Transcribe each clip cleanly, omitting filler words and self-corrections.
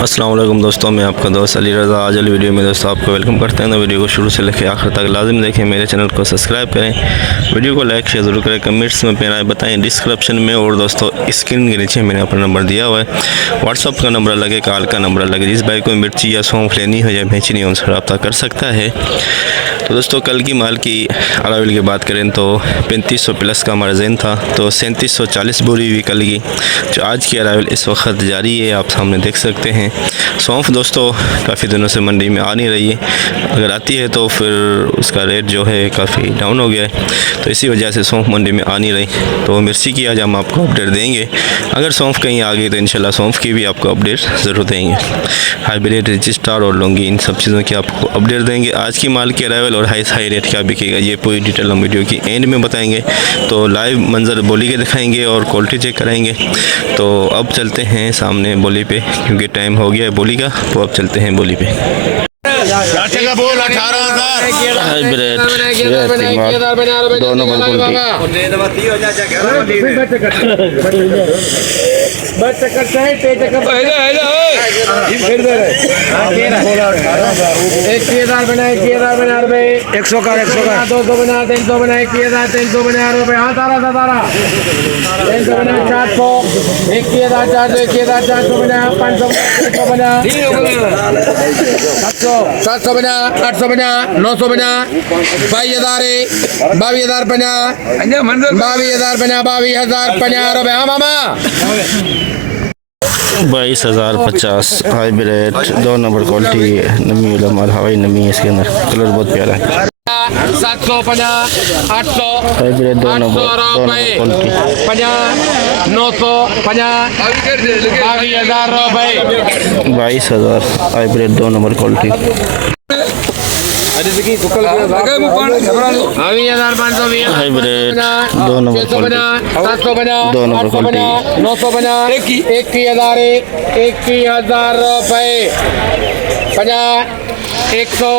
अस्सलाम वालेकुम दोस्तों, मैं आपका दोस्त अली रज़ा। आज वाली वीडियो में दोस्तों आपको वेलकम करते हैं। तो वीडियो को शुरू से लेकर आखिर तक लाजिम देखें। मेरे चैनल को सब्सक्राइब करें, वीडियो को लाइक शेयर ज़रूर करें, कमेंट्स में अपनी राय बताएं डिस्क्रिप्शन में। और दोस्तों स्क्रीन के नीचे मैंने अपना नंबर दिया हुआ है, व्हाट्सअप का नंबर लगे, कॉल का नंबर लगे। जिस भाई को मिर्ची या सौंफ लेनी हो या बेचनी हो उनसे रब्ता कर सकता है। तो दोस्तों कल की माल की अरावल की बात करें तो 3500 प्लस का मार्जिन था, तो 3740 बोरी हुई कल की। जो आज की अरावल इस वक्त जारी है, आप सामने देख सकते हैं। सौंफ दोस्तों काफ़ी दिनों से मंडी में आ नहीं रही है, अगर आती है तो फिर उसका रेट जो है काफ़ी डाउन हो गया है, तो इसी वजह से सौंफ मंडी में आ नहीं रही। तो मिर्ची की आज हम आपको अपडेट देंगे। अगर सौंफ कहीं आ गई तो इंशाल्लाह सौंफ की भी आपको अपडेट ज़रूर देंगे। हाइब्रिड, रजिस्ट्रार और लौंगी, इन सब चीज़ों की आपको अपडेट देंगे। आज की माल की अरावल और हाई रेट क्या बिकेगा ये पूरी डिटेल हम वीडियो की एंड में बताएंगे। तो लाइव मंजर बोली के दिखाएंगे और क्वालिटी चेक कराएंगे। तो अब चलते हैं सामने बोली पे, क्योंकि टाइम हो गया है बोली का। तो अब चलते हैं बोली पे। बोल 18,000 हाइब्रिड दोनों बना 100 का 200 बना 300 बना 300 बना रुपए। हाँ तारा 300 बना 400 400 बना 500 बना 700 बना 800 बना 900 बना 22,000 22,000 बना 22,000 बना 22,050 रुपए। हाँ मामा 22,050 हाइब्रिड 2 नंबर क्वालिटी, नमी वाला माल, हवाई नमी है इसके अंदर, कलर बहुत प्यारा है। 750 800 हाइब्रिड 2 नंबर क्वालिटी 950 22,000 रुपए। 22,000 hybrid 2 number quality. 22,500 hybrid 2 number quality 700 बना 2 नंबर 800 बना क्वालिटी 900 बना 21,000 रुपए। 50 100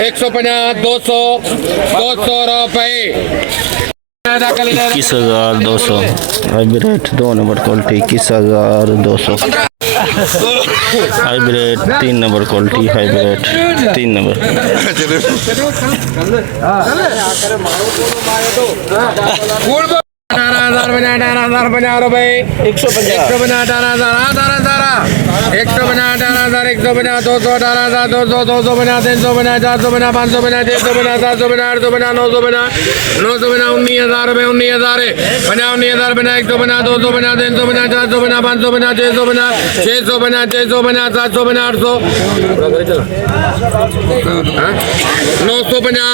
150 200 रुपए। 21,200 hybrid 2 number quality 21,200 hybrid 3 number quality, hybrid 3 number 18,000 रुपए। 150 बना 18,000 100 बना 18,000 100 बना 200 18,000 200 बना 300 बना 400 बना 500 बना 600 बना 700 बना 800 बना 900 बना 19,000 रुपए। 19,000 बना 19,000 बना 100 बना 200 बना 300 बना 400 बना 500 बना 600 बना 600 बना 600 बना 700 बना 800 900 बना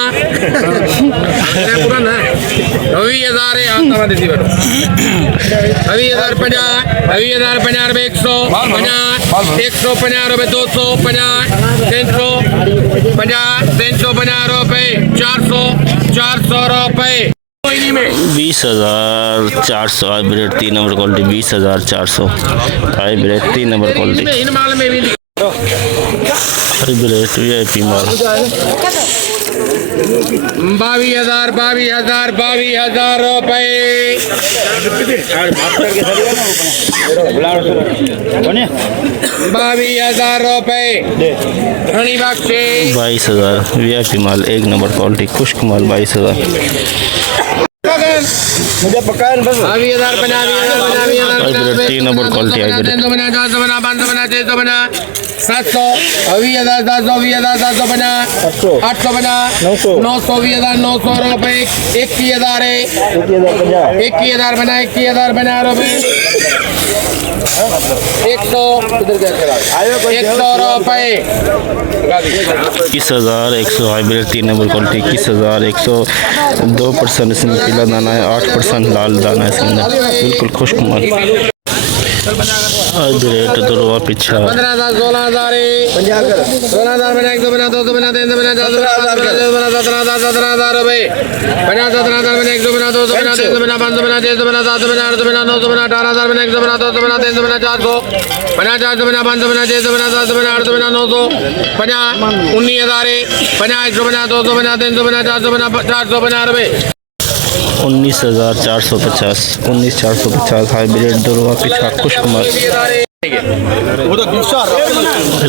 पुराना 20,000 20,050 रुपए। 150 रुपए 250 350 रुपए 400 रुपए। 20,400 hybrid 3 number quality 20,400 hybrid 3 number quality. इन माल में भी हाइब्रिड VIP माल 22,000 रुपए। 22,000 रुपए। 22,000 VIP माल 1 नंबर क्वालिटी खुश्क माल 22,000 मुझे पकाया बस 22,000 हाइब्रिड 3 नंबर क्वालिटी हाइब्रिड 300 बना 400 बना 500 बना 600 बना 700 20,000 बना 800 बना 900 20,900 रुपए। 21,000 बना 21,000 बना रुपए। 100 रुपए। 21,100 हाइब्रिड 3 नंबर क्वालिटी 21,100 2% इसमें पीला दाना है, 8% लाल दाना है इसके अंदर, बिल्कुल खुश्क माल। हाइब्रिड दुरवा पिछा 15,000 16,000 बना 100 बना 200 बना 300 बना 400 बना 17,000 रुपए। 17,000 बना 100 बना 200 बना 300 बना 500 बना 600 बना 700 बना 800 बना 900 बना 18,000 बना 100 बना 200 बना 300 बना 400 बना 400 बना 500 बना 600 बना 700 बना 800 बना 900 बना 19,000 बना 100 बना 200 बना 300 बना 400 बना 400 बना रुपए। 19,450 19,450 हाइब्रिड दुर्गा पिछा खुश कुमार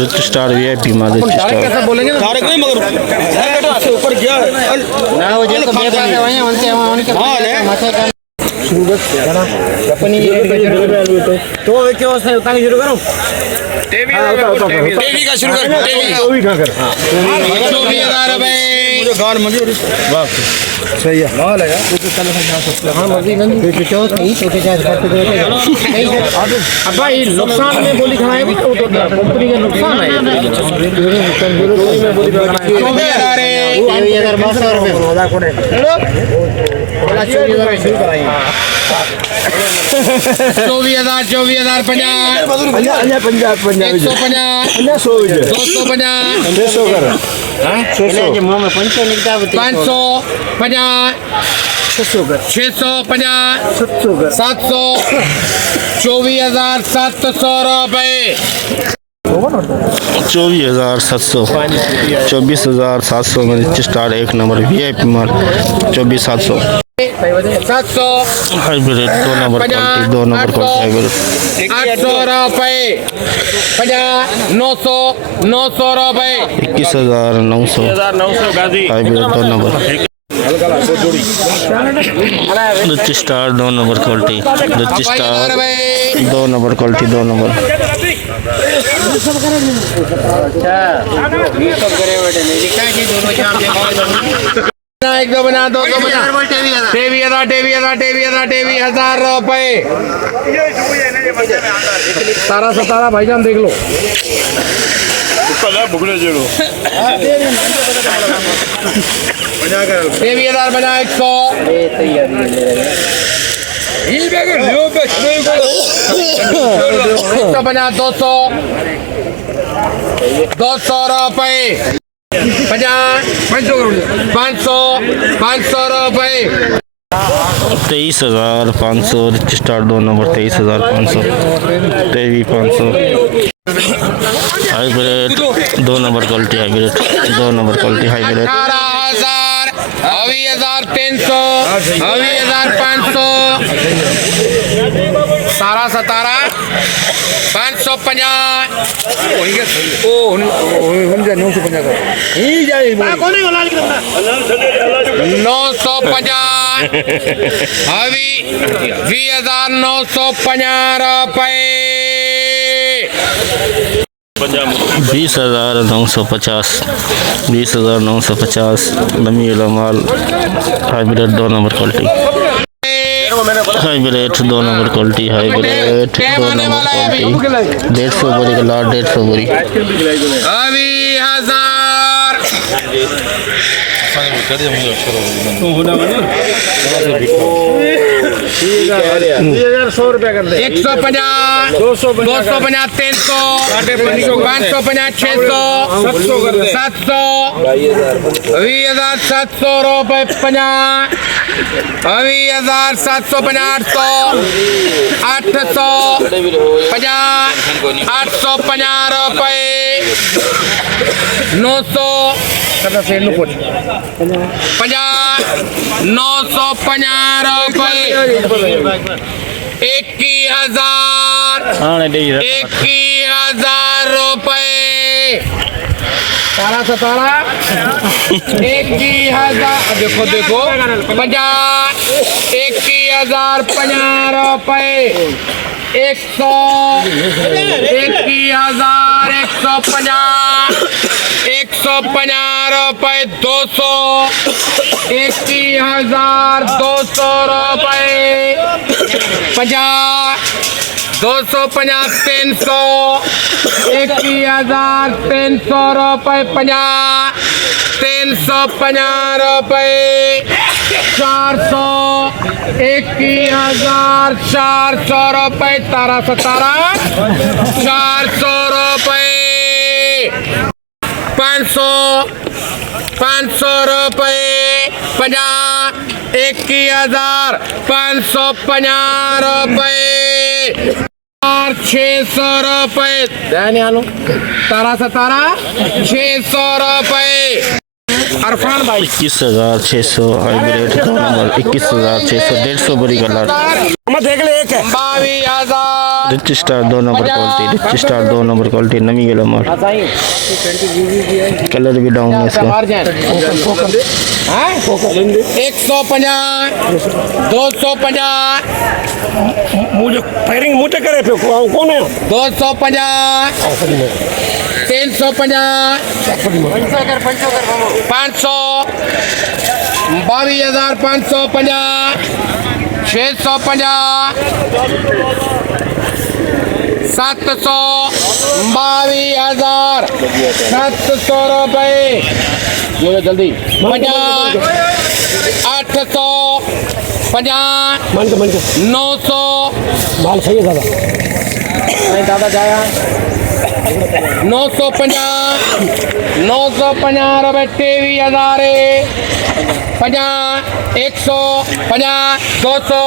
रिच स्टार VIP माँ रिच स्टार कैसा बोलेंगे ना तारक नहीं मगर ऊपर गया ना वो जैसे बेटा है वहीं उनसे उनके माथा का अपनी तो क्यों से उतानी शुरू करूं टीवी का शुरू कर टीवी का कर 24,000 रुपए मुझे गान मंजूर वाह सही है माल है यार तो चलो हां मर्जी नहीं तो क्या सही तो क्या करते हो अब भाई नुकसान में बोली खाए भी तो कंपनी का नुकसान है में बोली खाना है 24,000 रुपए वादा करे हेलो 24,000 शुरू कराइए 24,000 50 के मुंह में पंचो निकता 550 700 24,700 रुपए 24,700 24,700 में रिच स्टार एक नंबर VIP माल 24,700 700 hybrid 2 number quality 2 number quality hybrid 800 रुपए 900 रुपए 21,900 hybrid 2 number rich star 2 number quality rich star 2 number quality 2 number एक दो बना 200 बना 23,000 रुपए 17 भाईजान देख लो भुगले जोड़ो 23,000 बना 100 100 बना 200 रुपए 500 रुपए 23,500 rich star 2 number 23,500 23,500 hybrid 2 number quality hybrid 2 number quality hybrid 18,000 20,300 20,500 17 550 950 अभी 20,950 रुपए 20,950 20,950 नमी वाला माल hybrid 2 number quality hybrid 2 number quality hybrid 2 number quality 150 बोरी का लाट 150 बोरी अभी 1,000 100 रुपया कर दे 150 250 300 550 600 700 20,700 रुपए 50 20,750 800 850 रुपए 900 50 950 रुपए 21,000 रुपए 17 21,000 देखो 50 21,050 रुपए 100 21,150 150 रुपए 200 21,200 रुपए 50 250 300 21,300 रुपए 50 350 रुपए 400 21,400 रुपए 17 400 रुपए 500 रुपए 50 21,550 रुपए 600 रुपए 17 600 रुपए अरफान भाई 21,600 हाइब्रिड 2 नंबर 21,600 150 बोरी का लाट। मैं देख ले एक है 22,000 rich star 2 number quality, rich star 2 number quality नवी गला माल। कलर भी डाउन है इसका। 150 250 मुझे फायरिंग मुझे करे पे कौन है 250 350 500 22,550 650 700 22,000 700 रुपये जल्दी 50 800 50 मन के 900 माल सही है दादा नहीं दादा जाया 950 रुपये 23,000 50 100 50 200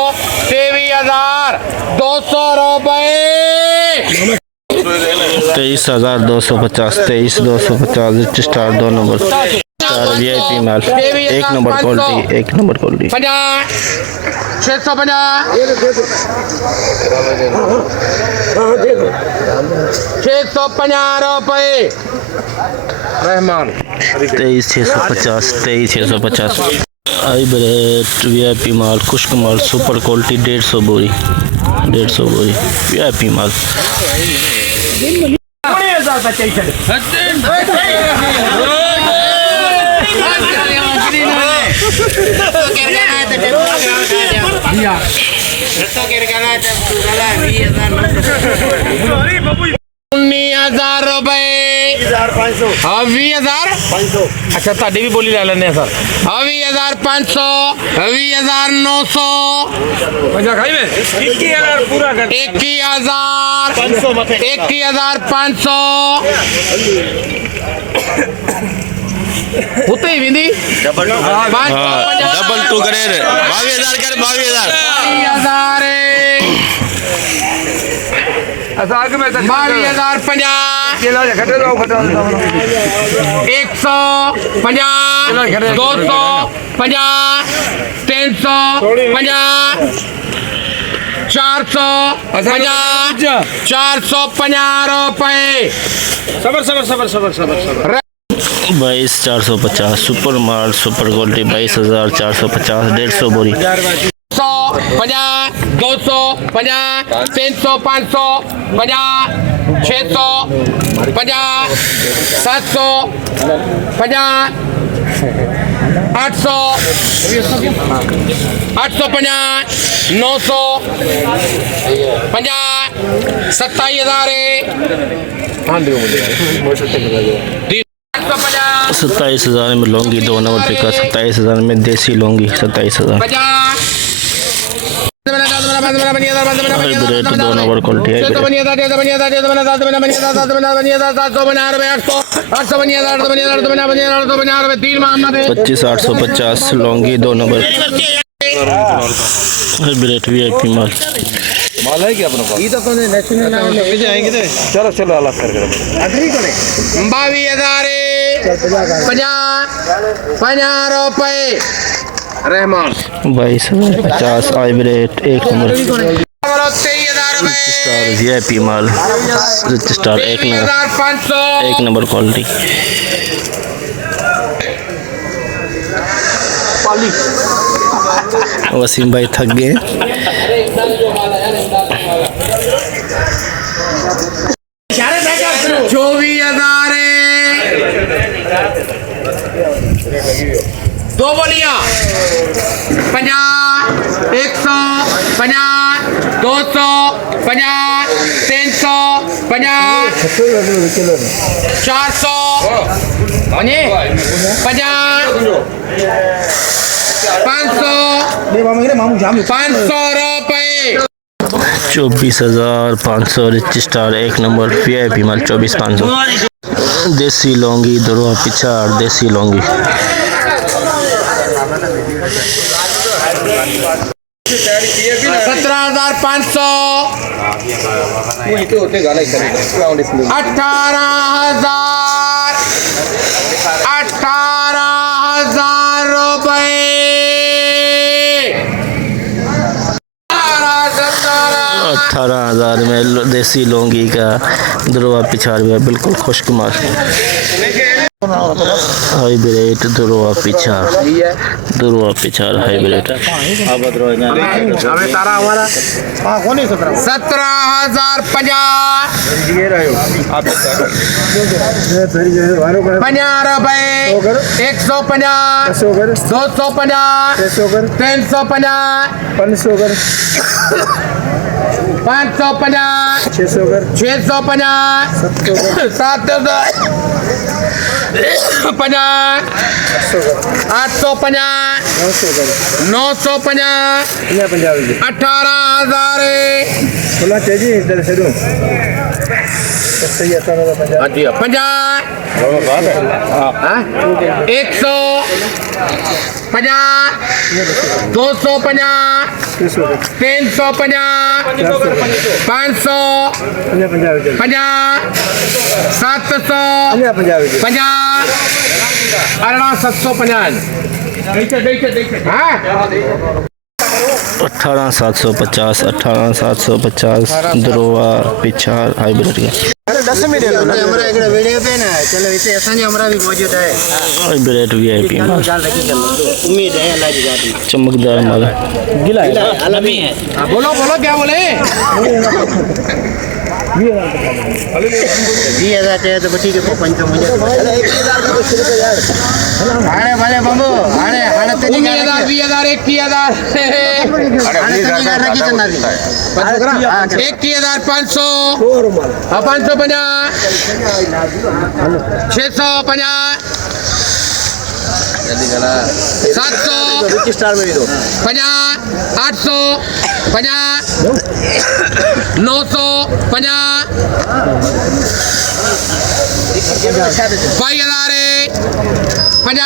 23,000 200 रुपये 23,250 23,250 rich star 2 number star VIP माल 1 नंबर क्वालिटी 1 नंबर क्वालिटी 50 650 650 रुपये रहमान 23,650 23,650 हाइब्रिड वीआईपी माल खुश्क माल सुपर क्वालिटी 150 बोरी वीआईपी माल। हजार रुपये 20,000 अच्छा ताड़ी भी बोली ले लेने सर 20,500 20,900 21,500 होते ही विंदी डबल टू करे 22,000 कर 22,000 22,050 150 250 350 450 450 रुपये 22,450 सुपर माल सुपर क्वालिटी 22,450 150 बोरी 150 250 300 500 50 600 50 700 50 800 850 900 50 27,000 27,000 में लौंगी 2 नंबर पिका 27,000 में देसी लौंगी 27,000 हाइब्रिड 2 नंबर क्वालिटी है 25,850 लौंगी 2 नंबर हाइब्रिड वीआईपी माल माल है क्या अपने पास? ये तो अपने नेशनल लेके जाएंगे तो चलो अलग कर 22,050 रुपये Rahman 22,050 hybrid 1 number 23,000 star VIP माल rich star 1 number quality Waseem भाई थक गए 24,000 दो बोलियां 50 100 50 200 50 300 50 400 50 500 रुपये 24,500 रिच स्टार 1 नंबर वीआईपी माल 24,500 देसी लौंगी दरवा पिछाड़ देसी लौंगी 17,500 18,000 18,000 रुपए 18,000 में देसी लौंगी का दुरवा पिछाड़ भी है, बिल्कुल खुशकुमार हाइब्रिड दुरवा पिछाड़ हाइब्रिड 17,050 रुपए 150 250 350 550 650 750 850 950 18,000 18,750 दुरवा पिछाड़ हाइब्रिड का हमारा एक वीडियो पे ना चलो इसे ऐसा नहीं हमारा भी मौजूद है हाइब्रिड VIP माल उम्मीद है अल्लाह की जाती चमकदार माल गिला है अलमी है बोलो क्या बोले 20,000 चाहिए तो बच्ची के 5 मुझे हाड़े भले बम्बू हाड़े 19,000 20,000 21,000 21,500 550 650 700 स्टार में भी दो 50 800 50 900 50 2,000 50 100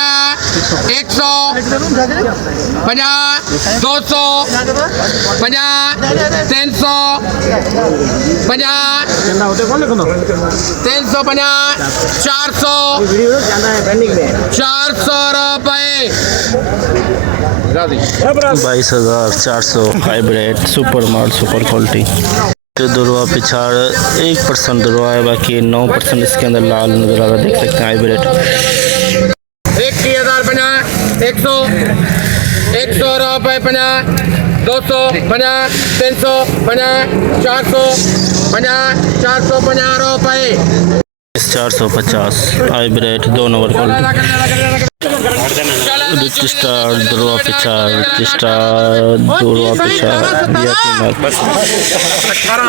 50 200 50 300 50 350 400 रुपए 22,400 हाइब्रिड सुपर माल सुपर क्वालिटी दुरवा पिछाड़ 1% दुरवा है, बाकी 9% इसके अंदर लाल नजर आ रहा है, देख सकते हैं हाइब्रिड 1,050 100 रुपए 50 200 50 350 400 450 रुपए 450 हाइब्रिड 2 नंबर क्वालिटी रजिस्टर दुरवा पिछाड़ VIP माल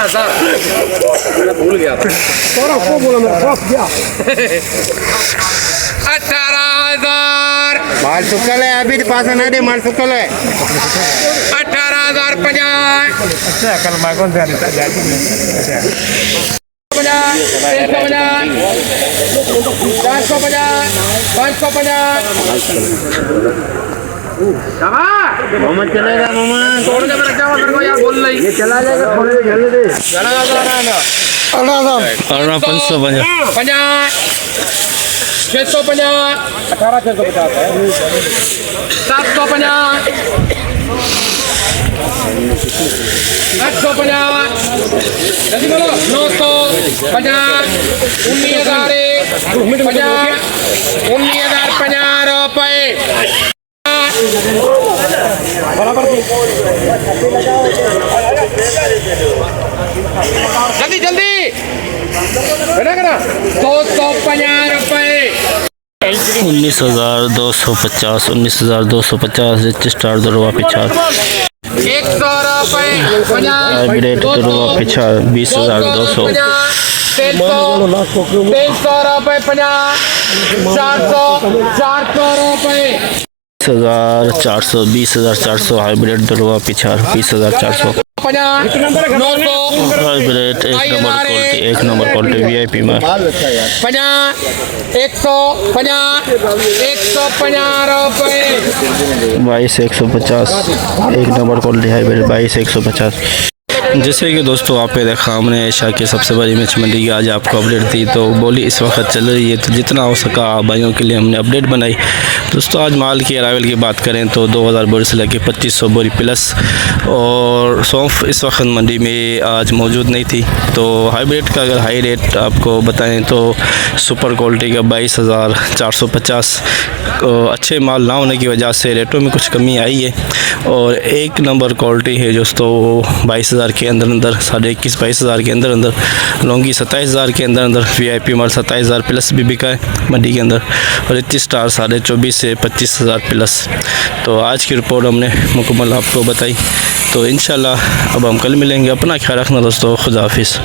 18,000 भूल गया था 18,000 माल सुकल है अभी पास ना दे माल सुकल है 18,050 कल मैं कौन सा 450 मोहम्मद चलेगा मोहम्मद तोड़ के रखा हुआ तेरे को यार बोल रही ये चला जाएगा थोड़ी देर चलने दे चला जा रहा है 550 650 18,650 है 750 850 जल्दी बोलो 950 19,000 19,050 रुपए जल्दी जल्दी करा 250 रुपए 19,250 रजिस्टर दुरवा पिछाड़ 100 रुपए 50 हाइब्रिड दुरवा पिछाड़ 20,200 300 रुपए 50 400 रुपए 20,400 हाइब्रिड दुरवा पिछाड़ 20,400 हाइब्रिड 1 नंबर क्वालिटी VIP में 50 150 रुपए 22,150 1 नंबर क्वालिटी हाइब्रिड 22,150 जैसे कि दोस्तों आपने देखा हमने एशिया की सबसे बड़ी मिर्च मंडी की आज आपको अपडेट दी, तो बोली इस वक्त चल रही है, तो जितना हो सका भाइयों के लिए हमने अपडेट बनाई। दोस्तों आज माल की अरावल की बात करें तो 2000 बोरी से लेकर 2500 बोरी प्लस, और सौंफ इस वक्त मंडी में आज मौजूद नहीं थी। तो हाइब्रिड का अगर हाई रेट आपको बताएं तो सुपर क्वालिटी का 22,450, अच्छे माल ना होने की वजह से रेटों में कुछ कमी आई है, और एक नंबर क्वालिटी है दोस्तों 22,000 के अंदर अंदर, 21,500 के अंदर अंदर, लौंगी 27,000 के अंदर अंदर, VIP माल 27,000 प्लस भी बिका है मंडी के अंदर, और 31 स्टार 24,500 से 25,000 प्लस। तो आज की रिपोर्ट हमने मुकम्मल आपको बताई। तो इंशाल्लाह अब हम कल मिलेंगे। अपना ख्याल रखना दोस्तों, खुदा हाफिज़।